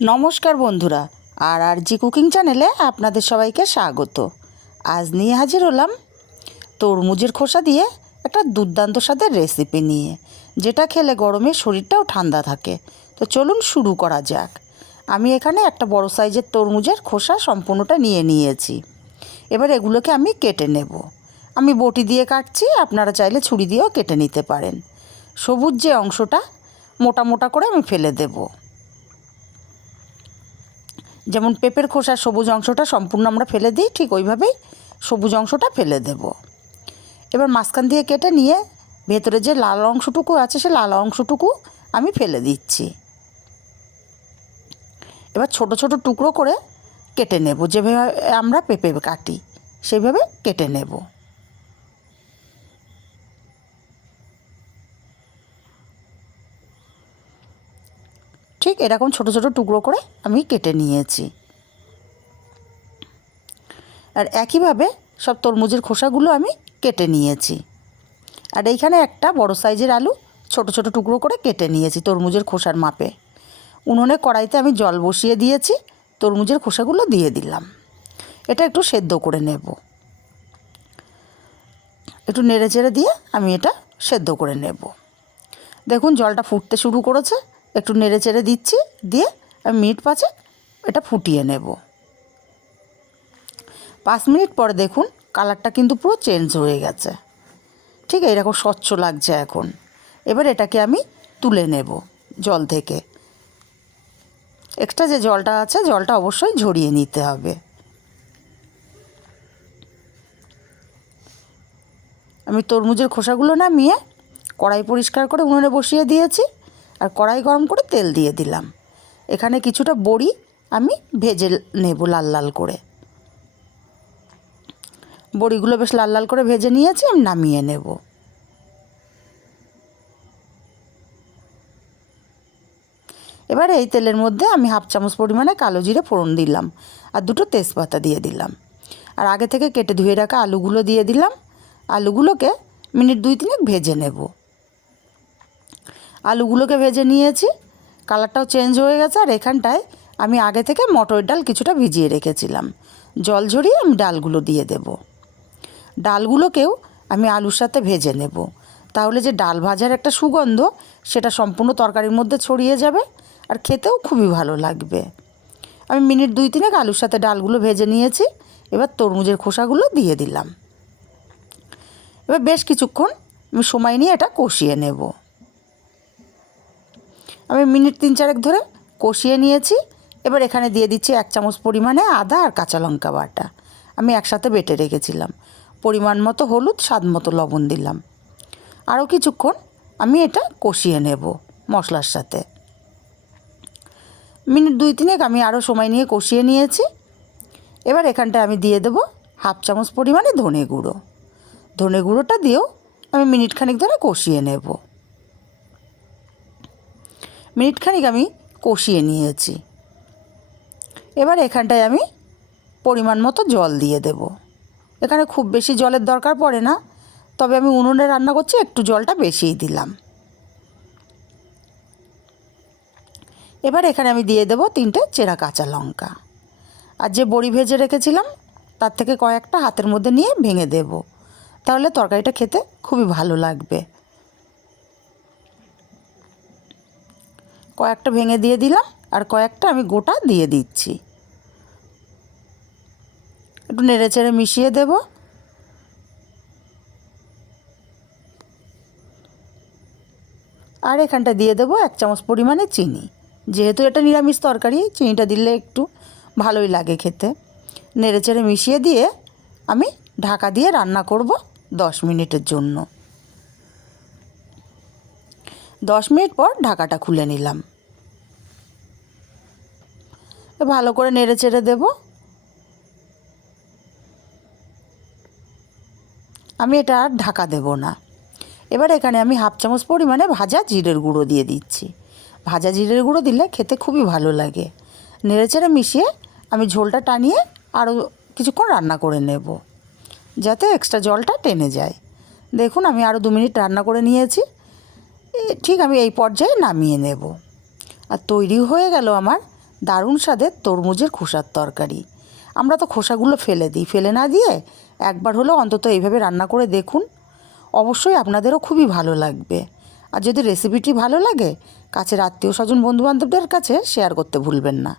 নমস্কার বন্ধুরা, আর আর জি কুকিং চ্যানেলে আপনাদের সবাইকে স্বাগত। আজ নিয়ে হাজির হলাম তরমুজের খোসা দিয়ে একটা দুর্দান্ত স্বাদের রেসিপি নিয়ে, যেটা খেলে গরমে শরীরটাও ঠান্ডা থাকে। তো চলুন শুরু করা যাক। আমি এখানে একটা বড় সাইজের তরমুজের খোসা সম্পূর্ণটা নিয়ে নিয়েছি। এবার এগুলোকে আমি কেটে নেব। আমি বটি দিয়ে কাটছি, আপনারা চাইলে ছুরি দিয়েও কেটে নিতে পারেন। সবুজ যে অংশটা মোটা মোটা করে আমি ফেলে দেবো। যেমন পেঁপের খোসার সবুজ অংশটা সম্পূর্ণ আমরা ফেলে দিই, ঠিক ওইভাবেই সবুজ অংশটা ফেলে দেব। এবার মাঝখান দিয়ে কেটে নিয়ে ভেতরে যে লাল অংশটুকু আছে সে লাল অংশটুকু আমি ফেলে দিচ্ছি। এবার ছোট ছোট টুকরো করে কেটে নেব, যেভাবে আমরা পেঁপে কাটি সেইভাবে কেটে নেব। ঠিক এরকম ছোট ছোট টুকরো করে আমি কেটে নিয়েছি। আর একইভাবে সব তরমুজের খোসাগুলো আমি কেটে নিয়েছি। আর এইখানে একটা বড় সাইজের আলু ছোট ছোট টুকরো করে কেটে নিয়েছি তরমুজের খোসার মাপে। উনুনে কড়াইতে আমি জল বসিয়ে দিয়েছি, তরমুজের খোসাগুলো দিয়ে দিলাম। এটা একটু সেদ্ধ করে নেব। একটু নেড়ে চেড়ে দিয়ে আমি এটা সেদ্ধ করে নেব। দেখুন জলটা ফুটতে শুরু করেছে, একটু নেড়ে চেড়ে দিচ্ছি, দিয়ে আমি মিনিট পাঁচেক এটা ফুটিয়ে নেব। 5 মিনিট পরে দেখুন কালারটা কিন্তু পুরো চেঞ্জ হয়ে গেছে। ঠিক এইরকম স্বচ্ছ লাগছে এখন। এবার এটাকে আমি তুলে নেব জল থেকে। এক্সট্রা যে জলটা আছে জলটা অবশ্যই ঝরিয়ে নিতে হবে। আমি তরমুজের খোসাগুলো নামিয়ে কড়াই পরিষ্কার করে উনুনে বসিয়ে দিয়েছি, আর কড়াই গরম করে তেল দিয়ে দিলাম। এখানে কিছুটা বড়ি আমি ভেজে নেব লাল লাল করে। বড়িগুলো বেশ লাল লাল করে ভেজে নিয়েছি, আমি নামিয়ে নেব। এবার এই তেলের মধ্যে আমি 1/2 চামচ পরিমাণে কালো জিরে ফোড়ন দিলাম, আর 2টো তেজপাতা দিয়ে দিলাম। আর আগে থেকে কেটে ধুয়ে রাখা আলুগুলো দিয়ে দিলাম। আলুগুলোকে মিনিট 2-3 ভেজে নেব। আলুগুলোকে ভেজে নিয়েছি, কালারটাও চেঞ্জ হয়ে গেছে। আর এখানটায় আমি আগে থেকে মটর ডাল কিছুটা ভিজিয়ে রেখেছিলাম, জল ঝরিয়ে আমি ডালগুলো দিয়ে দেব। ডালগুলোকেও আমি আলুর সাথে ভেজে নেব, তাহলে যে ডাল ভাজার একটা সুগন্ধ সেটা সম্পূর্ণ তরকারির মধ্যে ছড়িয়ে যাবে, আর খেতেও খুবই ভালো লাগবে। আমি মিনিট 2-3 আলুর সাথে ডালগুলো ভেজে নিয়েছি। এবার তরমুজের খোসাগুলো দিয়ে দিলাম। এবার বেশ কিছুক্ষণ আমি সময় নিয়ে এটা কষিয়ে নেব। আমি মিনিট 3-4 ধরে কষিয়ে নিয়েছি। এবার এখানে দিয়ে দিচ্ছি 1 চামচ পরিমাণে আদা আর কাঁচা লঙ্কা বাটা, আমি একসাথে বেটে রেখেছিলাম। পরিমাণ মতো হলুদ, স্বাদ মতো লবণ দিলাম। আরও কিছুক্ষণ আমি এটা কষিয়ে নেব মশলার সাথে। মিনিট 2-3 আমি আরও সময় নিয়ে কষিয়ে নিয়েছি। এবার এখানটায় আমি দিয়ে দেব 1/2 চামচ পরিমাণে ধনে গুঁড়ো। ধনে গুঁড়োটা দিয়েও আমি মিনিট খানিক ধরে কষিয়ে নেব। মিনিট খানিক আমি কষিয়ে নিয়েছি। এবার এখানটায় আমি পরিমাণ মতো জল দিয়ে দেব। এখানে খুব বেশি জলের দরকার পড়ে না, তবে আমি উনুনে রান্না করছি, একটু জলটা বেশিই দিলাম। এবার এখানে আমি দিয়ে দেব 3টে চেরা কাঁচা লঙ্কা। আর যে বড়ি ভেজে রেখেছিলাম তার থেকে কয়েকটা হাতের মধ্যে নিয়ে ভেঙে দেব, তাহলে তরকারিটা খেতে খুবই ভালো লাগবে। কয়েকটা ভেঙে দিয়ে দিলাম, আর কয়েকটা আমি গোটা দিয়ে দিচ্ছি। একটু নেড়ে চেড়ে মিশিয়ে দেব। আর এখানটা দিয়ে দেবো 1 চামচ পরিমাণে চিনি। যেহেতু এটা নিরামিষ তরকারি, চিনিটা দিলে একটু ভালোই লাগে খেতে। নেড়ে চেড়ে মিশিয়ে দিয়ে আমি ঢাকা দিয়ে রান্না করব 10 মিনিটের জন্য। 10 মিনিট পর ঢাকাটা খুলে নিলাম। ভালো করে নেড়ে চেড়ে দেব। আমি এটা আর ঢাকা দেব না। এবার এখানে আমি 1/2 চামচ পরিমাণে ভাজা জিরের গুঁড়ো দিয়ে দিচ্ছি। ভাজা জিরের গুঁড়ো দিলে খেতে খুবই ভালো লাগে। নেড়ে চেড়ে মিশিয়ে আমি ঝোলটা টানিয়ে আরও কিছুক্ষণ রান্না করে নেব, যাতে এক্সট্রা জলটা টেনে যায়। দেখুন আমি আরও 2 মিনিট রান্না করে নিয়েছি। ঠিক আমি এই পর্যায়ে নামিয়ে নেব। আর তৈরি হয়ে গেল আমার দারুণ স্বাদের তরমুজের খোসার তরকারি। আমরা তো খোসাগুলো ফেলে দিই, ফেলে না দিয়ে একবার হলেও অন্তত এইভাবে রান্না করে দেখুন, অবশ্যই আপনাদেরও খুবই ভালো লাগবে। আর যদি রেসিপিটি ভালো লাগে কাছের আত্মীয় স্বজন বন্ধুবান্ধবদের কাছে শেয়ার করতে ভুলবেন না।